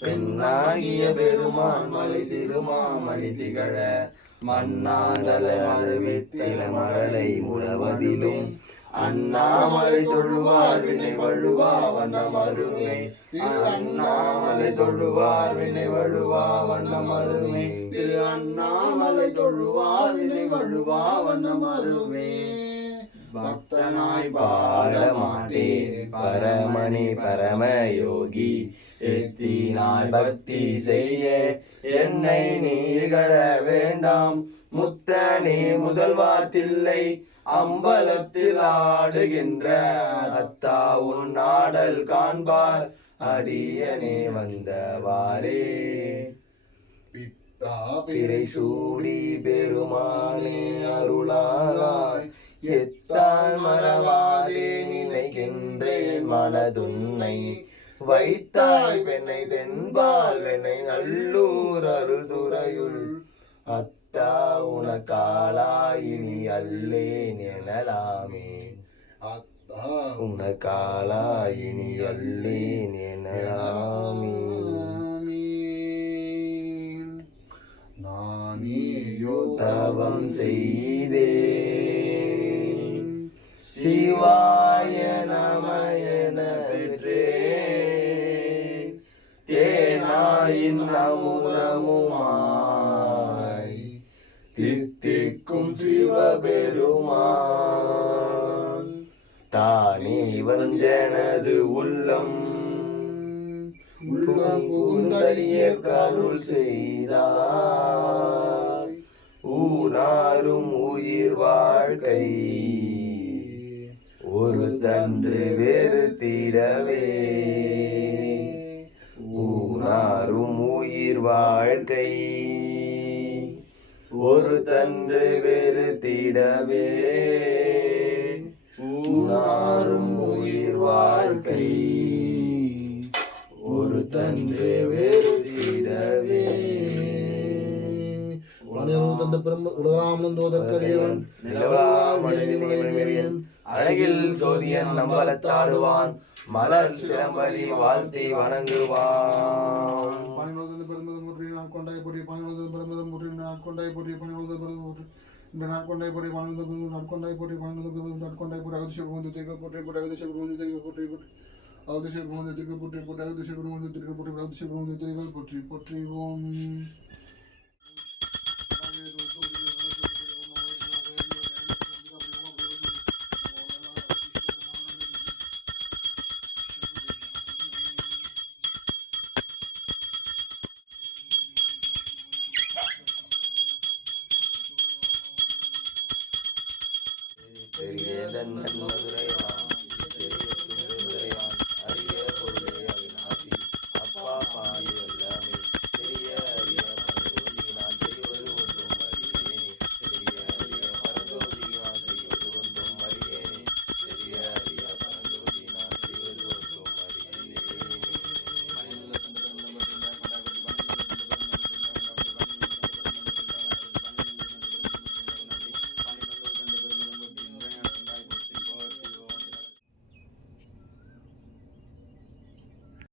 பெண்ணாகிய பெருமான் மலை திருமாமணி திகழ மண்ணாதல மழுவித்தில மழலை முழவதிலும் அண்ணாமலை தொழுவார் வினை வழுவா வண்ணம் அருமை திரு அண்ணாமலை தொழுவார் வினை வழுவா வண்ணம் அருமை திரு அண்ணாமலை தொழுவார் வினை வழுவா வண்ணம் அருமை பக்தனாய் பாட மாட்டேன் பரமணி பரம யோகி எத்தினாய் பக்தி செய்ய. என்னை நீகழ வேண்டாம். முத்தனே முதல்வா தில்லை அம்பலத்தில் ஆடுகின்ற அத்தா உன் நாடல் காண்பார். அடியனே வந்தவாறே. பித்தா பிறை சூடி பெருமானே அருளாலாய் எத்தான் மறவாதே நினைக்கின்றேன். மனதுன்னை வைத்தாய் பெண்ணை தென்பால் வெண்ணை நல்லூர் அருதுரையுள் அத்தா உனக்காலாயினி அல்லேன் எனலாமே. அத்தா உனக்காலாயினி அல்லேன் எனலாமே. நானேயோ தவம் செய்தே. சிவாய நமயன பெற்றே. நமுனமுமாய் தித்திக்கும் சிவபெருமான். தானே வந்தனது உள்ளம். உள்ளம் புகுந்தறிய கருள் செய்தார். ஊனாரும் உயிர் வாழ்க்கை. ஒரு தன்று வேறு தீடவே. வாழ்க்கை. ஒரு தன்று வேறு தீடவே. ஊனாரும் உயிர் வாழ்க்கை. ஒரு தன்று வேறு தீடவே. உடனே தந்த பெரும் உலகாமந்தோதற்கரியவன் நிலவலாமணியன் அழகில் சோதியன் நம்பலத்தாடுவான். மலர் சிலம்பலி வாழ்த்தி வணங்குவான். నాకొండాయి పొడి పనులు బ్రహ్మదం పొడి నాకొండాయి పొడి పనులు బ్రహ్మదం పొడి నాకొండాయి పొడి పనులు బ్రహ్మదం నాకొండాయి పొడి పనులు బ్రహ్మదం నాకొండాయి పొడి అగదిశ బ్రహ్మదం తిరిగి పొడి పొడి అగదిశ బ్రహ్మదం తిరిగి పొడి పొడి అగదిశ బ్రహ్మదం తిరిగి పొడి పొడి అగదిశ బ్రహ్మదం తిరిగి పొడి అగదిశ బ్రహ్మదం తిరిగి పొడి పొడి ஓம் ജന്മ